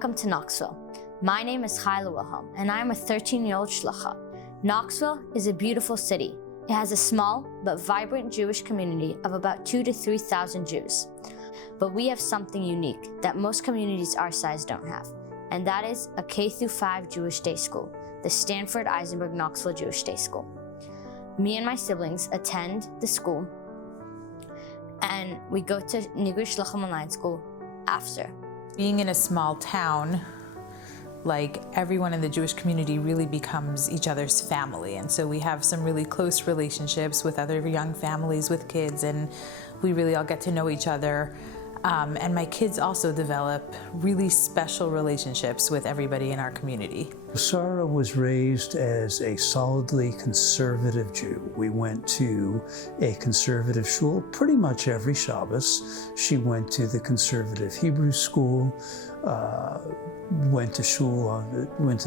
Welcome to Knoxville. My name is Hashluchos, and I am a 13-year-old shlucha. Knoxville is a beautiful city. It has a small but vibrant Jewish community of about 2,000 to 3,000 Jews. But we have something unique that most communities our size don't have, and that is a K-5 Jewish day school, the Stanford Eisenberg Knoxville Jewish Day School. Me and my siblings attend the school, and we go to Nigri Shluchim Online School after. Being in a small town, like everyone in the Jewish community really becomes each other's family. And so we have some really close relationships with other young families with kids, and we really all get to know each other. And my kids also develop really special relationships with everybody in our community. Sarah was raised as a solidly conservative Jew. We went to a conservative shul pretty much every Shabbos. She went to the conservative Hebrew school, went to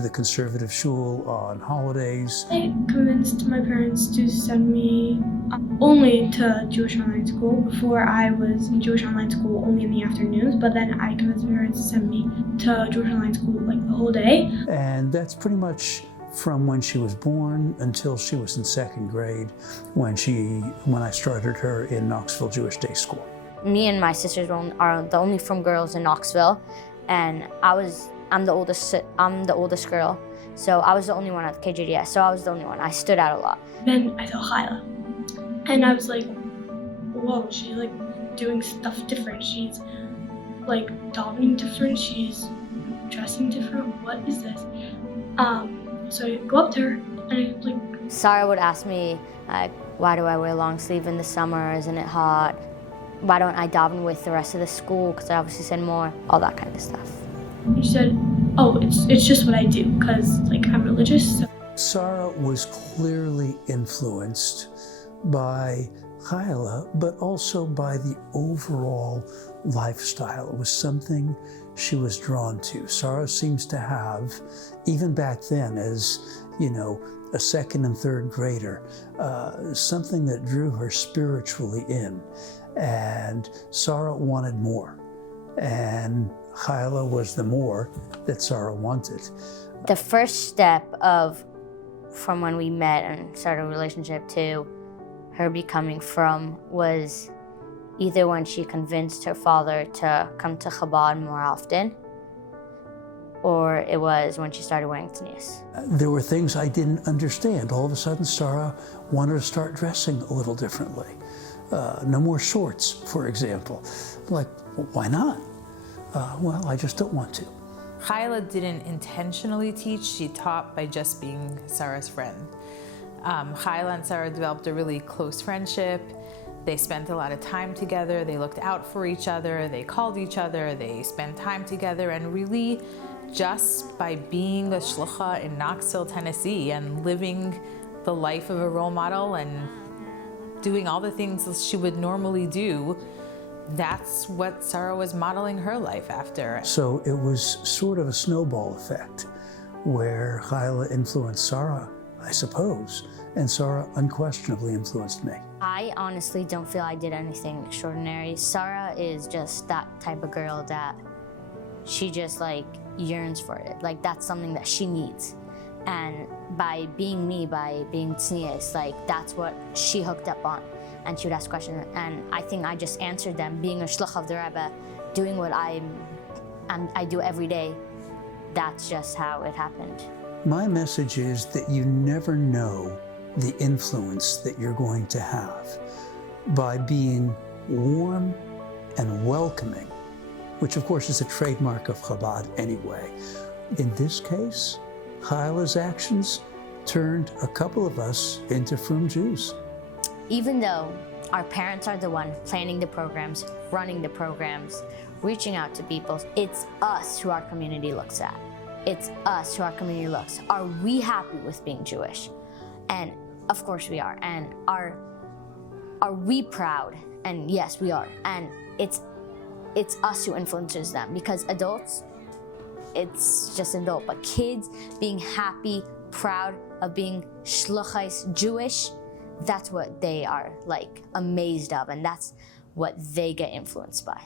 the conservative shul on holidays. I convinced my parents to send me only to Jewish online school. Before I was in Jewish online school only in the afternoons, but then I convinced my parents to send me to Jewish online school like the whole day. And that's pretty much from when she was born until she was in second grade when I started her in Knoxville Jewish Day School. Me and my sisters are the only from girls in Knoxville, and I'm the oldest girl, so I was the only one at the KJDS, so I was the only one. I stood out a lot. Then I saw Hyla, and I was like, whoa, she's like doing stuff different. She's like davening different, she's dressing different. What is this? So I go up to her, and I like... Sarah would ask me, like, why do I wear long sleeve in the summer? Isn't it hot? Why don't I daven with the rest of the school? Because I obviously said more, all that kind of stuff. And she said, oh, it's just what I do, because like I'm religious. So. Sarah was clearly influenced by Chayla, but also by the overall lifestyle. It was something she was drawn to. Sarah seems to have, even back then as, a second and third grader, something that drew her spiritually in. And Sarah wanted more. And Chayla was the more that Sarah wanted. The first step from when we met and started a relationship to her becoming from was either when she convinced her father to come to Chabad more often, or it was when she started wearing tznius. There were things I didn't understand. All of a sudden, Sarah wanted to start dressing a little differently. No more shorts, for example. Like, well, why not? Well, I just don't want to. Chayla didn't intentionally teach, she taught by just being Sarah's friend. Chayla and Sarah developed a really close friendship. They spent a lot of time together, they looked out for each other, they called each other, they spent time together, and really just by being a shlucha in Knoxville, Tennessee, and living the life of a role model and doing all the things she would normally do, that's what Sarah was modeling her life after. So it was sort of a snowball effect where Chayla influenced Sarah, I suppose, and Sarah unquestionably influenced me. I honestly don't feel I did anything extraordinary. Sarah is just that type of girl that she just like yearns for it. Like that's something that she needs. And by being me, by being tznius, like that's what she hooked up on. And she would ask questions, and I think I just answered them. Being a shluch of the Rebbe, doing what I do every day, that's just how it happened. My message is that you never know the influence that you're going to have by being warm and welcoming, which of course is a trademark of Chabad anyway. In this case, Chayla's actions turned a couple of us into frum Jews. Even though our parents are the one planning the programs, running the programs, reaching out to people, it's us who our community looks at. It's us who our community looks. Are we happy with being Jewish? And of course we are. And are we proud? And yes, we are. And it's us who influences them, because adults, it's just an adult. But kids being happy, proud of being shluchais Jewish, that's what they are like amazed of, and that's what they get influenced by.